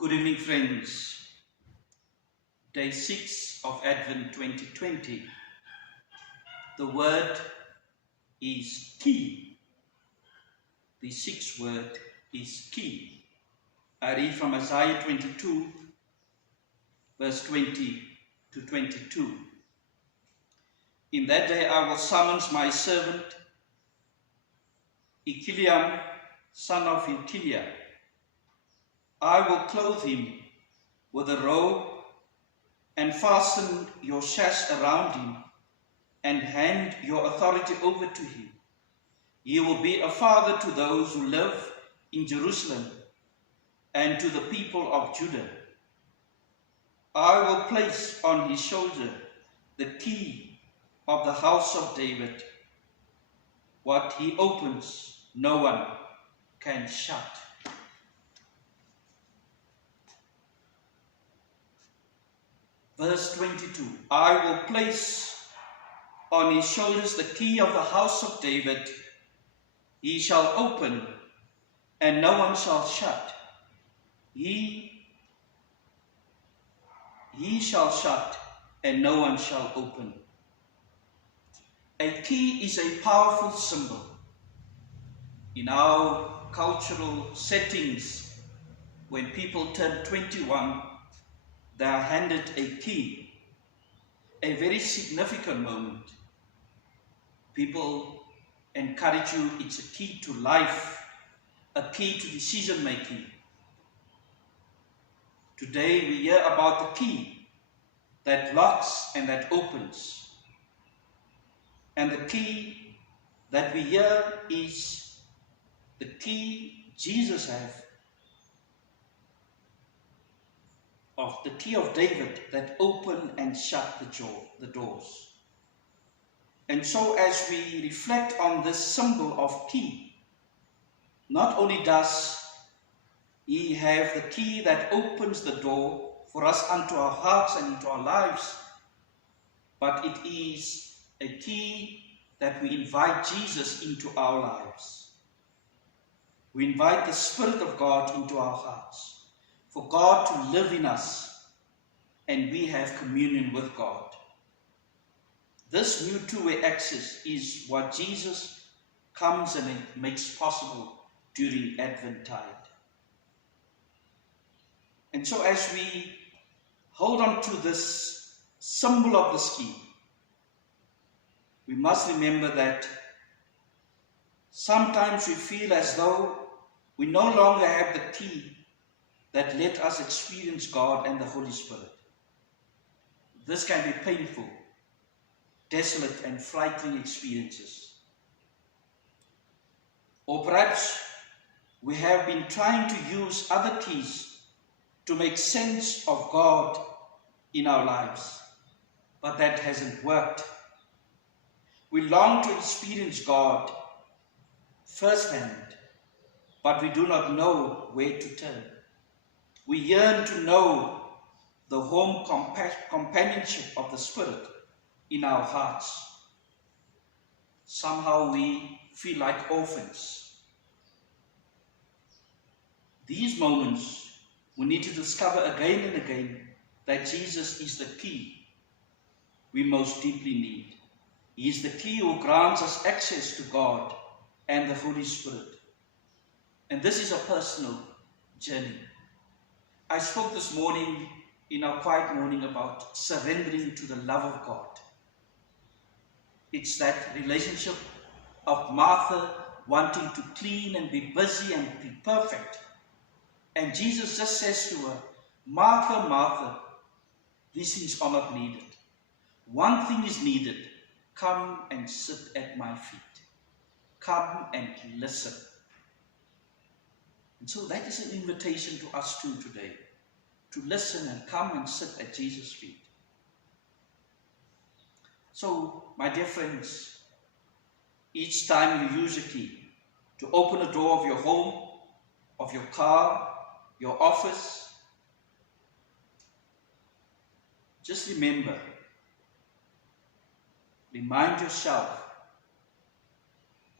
Good evening, friends. Day 6 of Advent 2020. The word is key. The sixth word is key. I read from Isaiah 22, verse 20 to 22. In that day I will summons my servant, Iciliam, son of Hilkiah. I will clothe him with a robe and fasten your sash around him and hand your authority over to him. He will be a father to those who live in Jerusalem and to the people of Judah. I will place on his shoulder the key of the house of David. What he opens, no one can shut. Verse 22, I will place on his shoulders the key of the house of David. He shall open, and no one shall shut. He shall shut, and no one shall open. A key is a powerful symbol. In our cultural settings, when people turn 21, they are handed a key, a very significant moment. People encourage you, it's a key to life, a key to decision making. Today we hear about the key that locks and that opens. And the key that we hear is the key Jesus has, of the key of David that open and shut the doors. And so as we reflect on this symbol of key, not only does he have the key that opens the door for us unto our hearts and into our lives, but it is a key that we invite Jesus into our lives. We invite the Spirit of God into our hearts, for God to live in us, and we have communion with God. This new two-way access is what Jesus comes and makes possible during Adventtide. And so as we hold on to this symbol of this key, we must remember that sometimes we feel as though we no longer have the key that let us experience God and the Holy Spirit. This can be painful, desolate and frightening experiences. Or perhaps we have been trying to use other keys to make sense of God in our lives, but that hasn't worked. We long to experience God firsthand, but we do not know where to turn. We yearn to know the home companionship of the Spirit in our hearts. Somehow we feel like orphans. These moments, we need to discover again and again that Jesus is the key we most deeply need. He is the key who grants us access to God and the Holy Spirit. And this is a personal journey. I spoke this morning in our quiet morning about surrendering to the love of God. It's that relationship of Martha wanting to clean and be busy and be perfect. And Jesus just says to her, Martha, Martha, these things are not needed. One thing is needed. Come and sit at my feet. Come and listen. And so that is an invitation to us too today, to listen and come and sit at Jesus' feet. So, my dear friends, each time you use a key to open a door of your home, of your car, your office, just remind yourself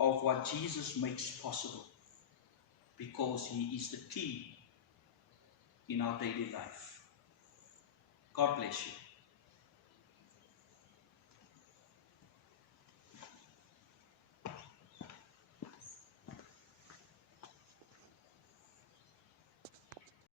of what Jesus makes possible, because he is the key. in our daily life. God bless you.